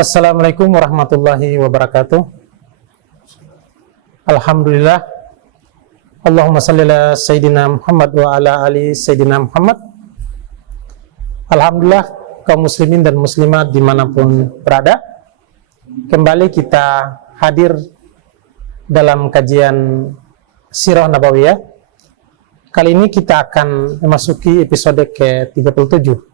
Assalamualaikum warahmatullahi wabarakatuh. Alhamdulillah. Allahumma salli ala Sayyidina Muhammad wa ala ali Sayyidina Muhammad. Alhamdulillah, kaum muslimin dan muslimat dimanapun berada, kembali kita hadir dalam kajian Sirah Nabawiyah. Kali ini kita akan memasuki episode ke-37.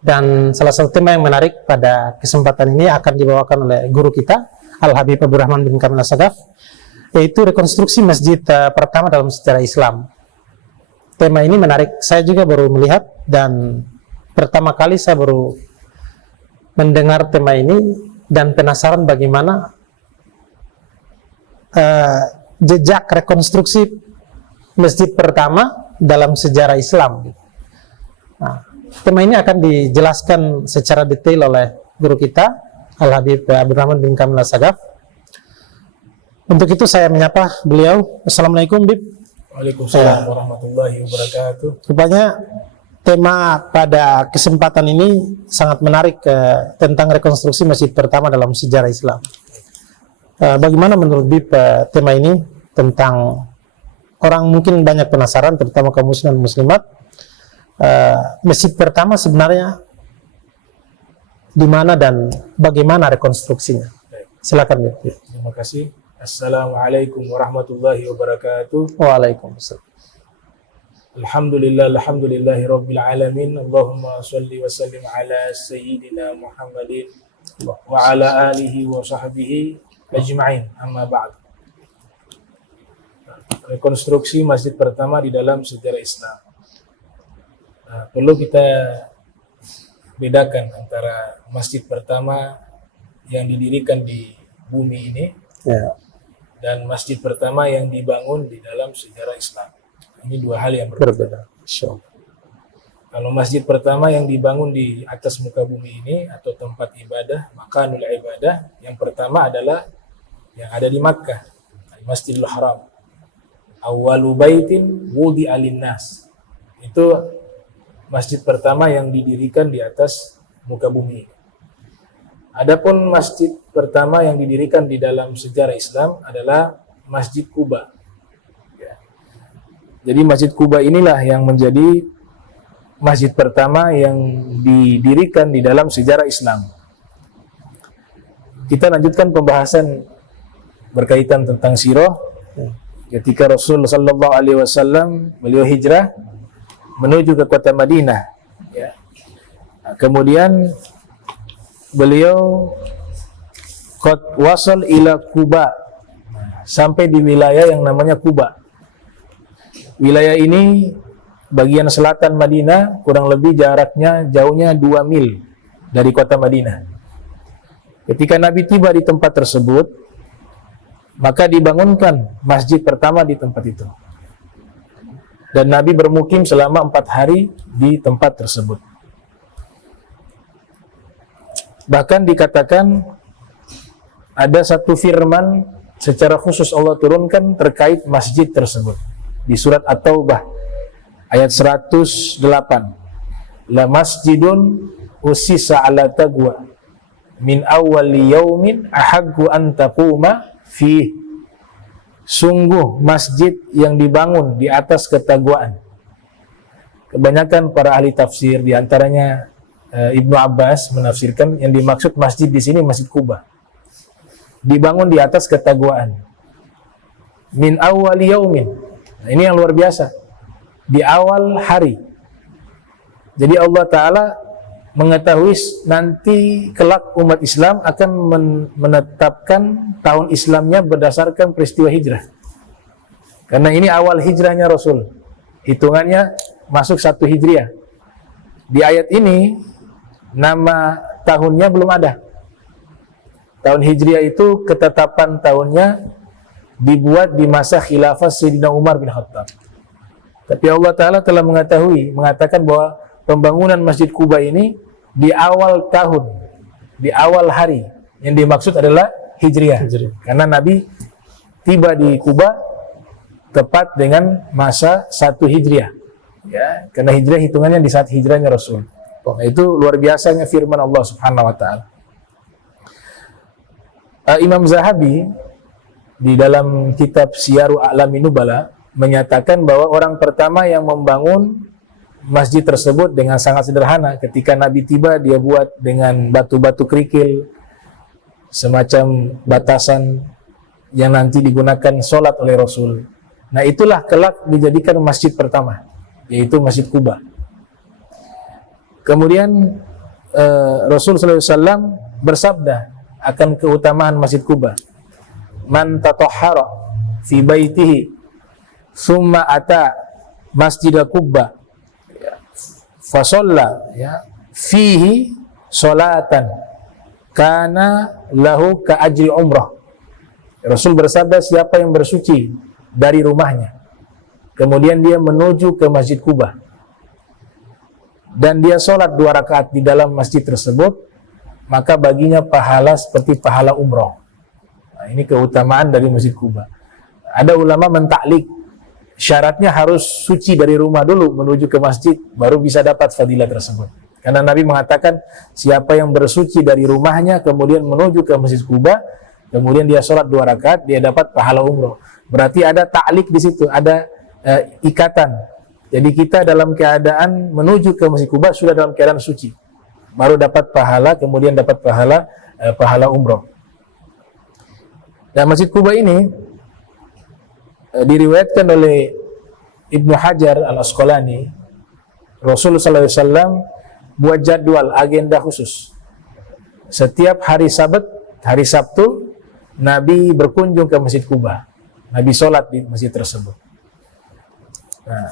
Dan salah satu tema yang menarik pada kesempatan ini akan dibawakan oleh guru kita, Al-Habib Abdurrahman bin Kamil As-Sagaf, yaitu rekonstruksi masjid pertama dalam sejarah Islam. Tema ini menarik, saya juga baru melihat dan pertama kali saya baru mendengar tema ini dan penasaran bagaimana jejak rekonstruksi masjid pertama dalam sejarah Islam. Nah, tema ini akan dijelaskan secara detail oleh guru kita, Al-Habib Abdurrahman bin Kamil As-Sagaf. Untuk itu saya menyapa beliau. Assalamualaikum, Bib. Waalaikumsalam warahmatullahi wabarakatuh. Rupanya tema pada kesempatan ini sangat menarik tentang rekonstruksi masjid pertama dalam sejarah Islam. Bagaimana menurut Bib tema ini tentang orang mungkin banyak penasaran, terutama kaum muslim dan muslimat, masjid pertama sebenarnya di mana dan bagaimana rekonstruksinya? Silakan, Bib. Terima kasih. Assalamualaikum warahmatullahi wabarakatuh. Waalaikumsalam. Alhamdulillahi rabbil alamin. Allahumma salli wa sallim ala sayyidina Muhammadin wa ala alihi wa sahbihi ajma'in. Amma ba'd. Rekonstruksi masjid pertama di dalam sejarah Islam. Perlu kita bedakan antara masjid pertama yang didirikan di bumi ini, Ya. dan masjid pertama yang dibangun di dalam sejarah Islam. Ini dua hal yang berbeda. Sure. Kalau masjid pertama yang dibangun di atas muka bumi ini atau tempat ibadah, makanul ibadah, yang pertama adalah yang ada di Makkah, Masjidil Haram. Awwalu baitin wudi'a linnas. Itu masjid pertama yang didirikan di atas muka bumi. Adapun masjid pertama yang didirikan di dalam sejarah Islam adalah Masjid Quba. Ya. Jadi Masjid Quba inilah yang menjadi masjid pertama yang didirikan di dalam sejarah Islam. Kita lanjutkan pembahasan berkaitan tentang sirah. Ketika Rasul sallallahu alaihi wasallam beliau hijrah menuju ke kota Madinah. Ya. Nah, kemudian beliau qad wasal ila Quba, sampai di wilayah yang namanya Quba. Wilayah ini bagian selatan Madinah, kurang lebih jaraknya jauhnya 2 mil dari kota Madinah. Ketika Nabi tiba di tempat tersebut, maka dibangunkan masjid pertama di tempat itu. Dan Nabi bermukim selama 4 hari di tempat tersebut. Bahkan dikatakan ada satu firman secara khusus Allah turunkan terkait masjid tersebut di surat At-Taubah ayat 108. La masjidun usisa ala taqwa min awwali yaumin ahaqqu an taquma fi. Sungguh masjid yang dibangun di atas ketakwaan. Kebanyakan para ahli tafsir, di antaranya Ibnu Abbas menafsirkan yang dimaksud masjid di sini Masjid Quba. Dibangun di atas ketakwaan. Min awwali yaumin. Nah, ini yang luar biasa. Di awal hari. Jadi Allah Ta'ala mengetahui nanti kelak umat Islam akan menetapkan tahun Islamnya berdasarkan peristiwa hijrah. Karena ini awal hijrahnya Rasul. Hitungannya masuk 1 Hijriah. Di ayat ini nama tahunnya belum ada. Tahun Hijriah itu ketetapan tahunnya dibuat di masa khilafah Sayyidina Umar bin Khattab. Tapi Allah Ta'ala telah mengatakan bahwa pembangunan Masjid Quba ini di awal tahun, di awal hari. Yang dimaksud adalah Hijriah. Karena Nabi tiba di Quba tepat dengan masa 1 Hijriah. Ya, karena Hijriah hitungannya di saat hijrahnya Rasul. Nah, itu luar biasanya firman Allah Subhanahu wa taala. Imam Zahabi di dalam kitab Syiaru A'lamin Nubala menyatakan bahwa orang pertama yang membangun masjid tersebut dengan sangat sederhana. Ketika Nabi tiba, dia buat dengan batu-batu kerikil, semacam batasan yang nanti digunakan sholat oleh Rasul. Nah, itulah kelak dijadikan masjid pertama, yaitu Masjid Quba. Kemudian Rasul SAW bersabda akan keutamaan Masjid Quba. Man tatahhara fi baitihi summa ata Masjid Quba fa shalla fihi sholatan kana lahu ka ajri umrah. Rasul bersabda, siapa yang bersuci dari rumahnya kemudian dia menuju ke Masjid Quba dan dia sholat 2 rakaat di dalam masjid tersebut, maka baginya pahala seperti pahala umroh. Nah, ini keutamaan dari Masjid Quba. Ada ulama mentaklik, syaratnya harus suci dari rumah dulu menuju ke masjid, baru bisa dapat fadilah tersebut. Karena Nabi mengatakan, siapa yang bersuci dari rumahnya kemudian menuju ke Masjid Quba, kemudian dia sholat 2 rakaat, dia dapat pahala umroh. Berarti ada taklik di situ, ada ikatan. Jadi kita dalam keadaan menuju ke Masjid Quba sudah dalam keadaan suci, baru dapat pahala, kemudian dapat pahala umroh. Dan Masjid Quba ini diriwayatkan oleh Ibnu Hajar Al-Asqalani, Rasulullah SAW buat jadwal agenda khusus. Setiap hari Sabat, hari Sabtu, Nabi berkunjung ke Masjid Quba. Nabi sholat di masjid tersebut. Nah,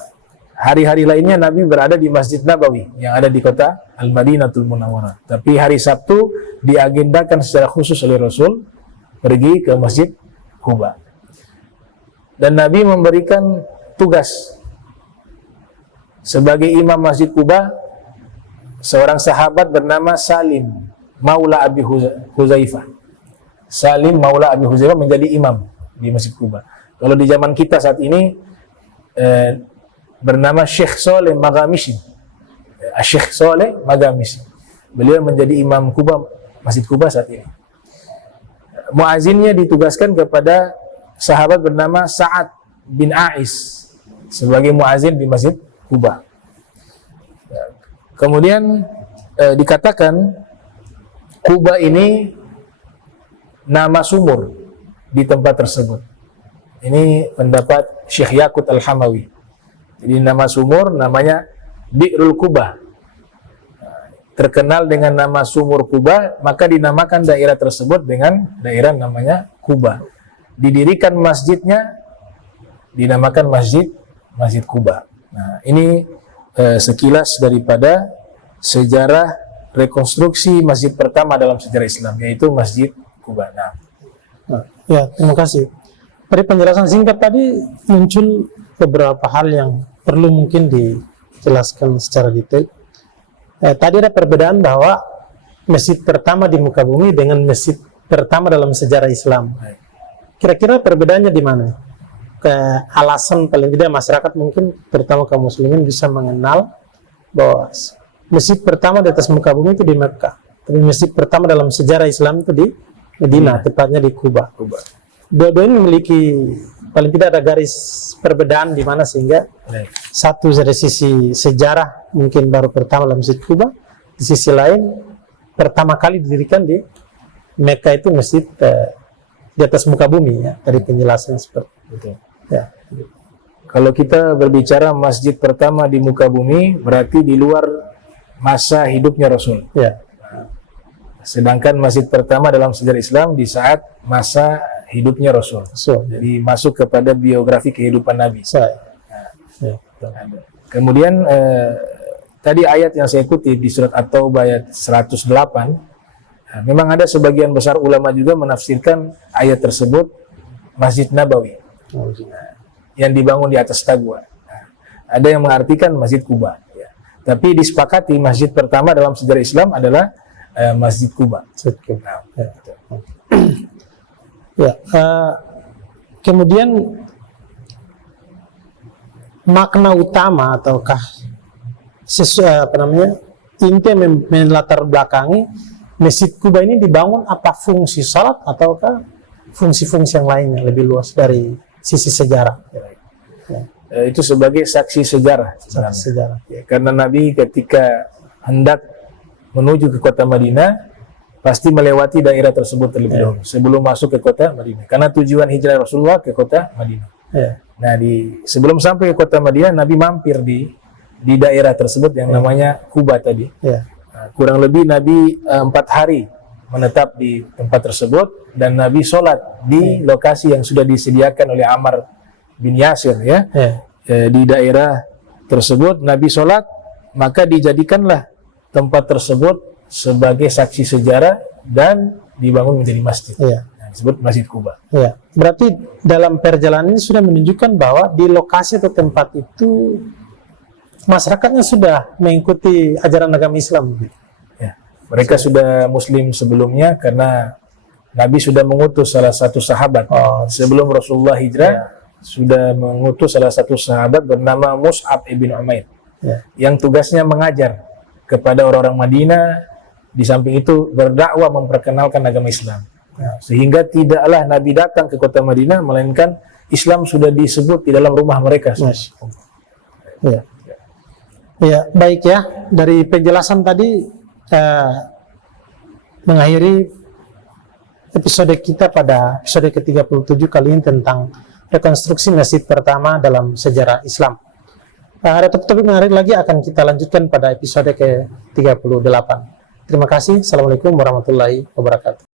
hari-hari lainnya Nabi berada di Masjid Nabawi yang ada di kota Al-Madinatul Munawwarah. Tapi hari Sabtu diagendakan secara khusus oleh Rasul pergi ke Masjid Quba. Dan Nabi memberikan tugas sebagai imam Masjid Quba seorang sahabat bernama Salim Maula Abi Huzaifah. Salim Maula Abi Huzaifah menjadi imam di Masjid Quba. Kalau di zaman kita saat ini bernama Syekh Soleh Maghamisi. Syekh Soleh Maghamisi. Beliau menjadi imam Quba, Masjid Quba saat ini. Muazzinnya ditugaskan kepada sahabat bernama Sa'ad bin A'is sebagai muazzin di Masjid Quba. Kemudian dikatakan Quba ini nama sumur di tempat tersebut. Ini pendapat Syekh Yaqut Al-Hamawi. Jadi nama sumur namanya Bi'rul Quba. Terkenal dengan nama sumur Quba, maka dinamakan daerah tersebut dengan daerah namanya Quba. Didirikan masjidnya dinamakan Masjid Quba. Nah, ini sekilas daripada sejarah rekonstruksi masjid pertama dalam sejarah Islam, yaitu Masjid Quba. Nah, ya, terima kasih. Dari penjelasan singkat tadi muncul beberapa hal yang perlu mungkin dijelaskan secara detail. Tadi ada perbedaan bahwa masjid pertama di muka bumi dengan masjid pertama dalam sejarah Islam. Kira-kira perbedaannya di mana? Alasan paling tidak masyarakat mungkin terutama kaum muslimin bisa mengenal bahwa masjid pertama di atas muka bumi itu di Mekah, tapi masjid pertama dalam sejarah Islam itu di Madinah, tepatnya di Quba. Dua-duanya memiliki paling tidak ada garis perbedaan di mana sehingga satu dari sisi sejarah mungkin baru pertama dalam Masjid Quba, di sisi lain pertama kali didirikan di Mekah itu masjid di atas muka bumi, ya, dari penjelasan seperti itu. Ya. Kalau kita berbicara masjid pertama di muka bumi, berarti di luar masa hidupnya Rasul. Ya. Sedangkan masjid pertama dalam sejarah Islam di saat masa hidupnya Rasul. Jadi masuk kepada biografi kehidupan Nabi. Ya. Kemudian tadi ayat yang saya kutip di surat At-Taubah ayat 108, memang ada sebagian besar ulama juga menafsirkan ayat tersebut Masjid Nabawi yang dibangun di atas tagwa. Ada yang mengartikan Masjid Quba. Ya. Tapi disepakati masjid pertama dalam sejarah Islam adalah Masjid Quba. Ya, kemudian makna utama ataukah inti yang melatar belakangi Masjid Kuba ini dibangun apa fungsi salat ataukah fungsi-fungsi yang lainnya lebih luas dari sisi sejarah? Ya, Itu sebagai saksi sejarah sebenarnya. saksi sejarah. Ya, karena Nabi ketika hendak menuju ke kota Madinah pasti melewati daerah tersebut terlebih dahulu sebelum masuk ke kota Madinah. Karena tujuan hijrah Rasulullah ke kota Madinah. Ya, Nah, sebelum sampai ke kota Madinah, Nabi mampir di daerah tersebut yang namanya Kuba tadi. ya, Nah, kurang lebih Nabi 4 hari menetap di tempat tersebut dan Nabi sholat di lokasi yang sudah disediakan oleh Ammar bin Yasir ya. ya, Di daerah tersebut Nabi sholat, maka dijadikanlah tempat tersebut sebagai saksi sejarah dan dibangun menjadi masjid. ya. Nah, disebut Masjid Kuba. Ya, berarti dalam perjalanan ini sudah menunjukkan bahwa di lokasi atau tempat itu masyarakatnya sudah mengikuti ajaran agama Islam. Ya. Mereka sudah Muslim sebelumnya karena Nabi sudah mengutus salah satu sahabat sebelum Rasulullah hijrah. Sudah mengutus salah satu sahabat bernama Mus'ab ibn Umair yang tugasnya mengajar kepada orang-orang Madinah, di samping itu berdakwah memperkenalkan agama Islam. Sehingga tidaklah Nabi datang ke kota Madinah melainkan Islam sudah disebut di dalam rumah mereka. Ya. Ya, baik ya. Dari penjelasan tadi mengakhiri episode kita pada episode ke-37 kali ini tentang rekonstruksi masjid pertama dalam sejarah Islam. Ada topik menarik lagi akan kita lanjutkan pada episode ke-38. Terima kasih. Assalamualaikum warahmatullahi wabarakatuh.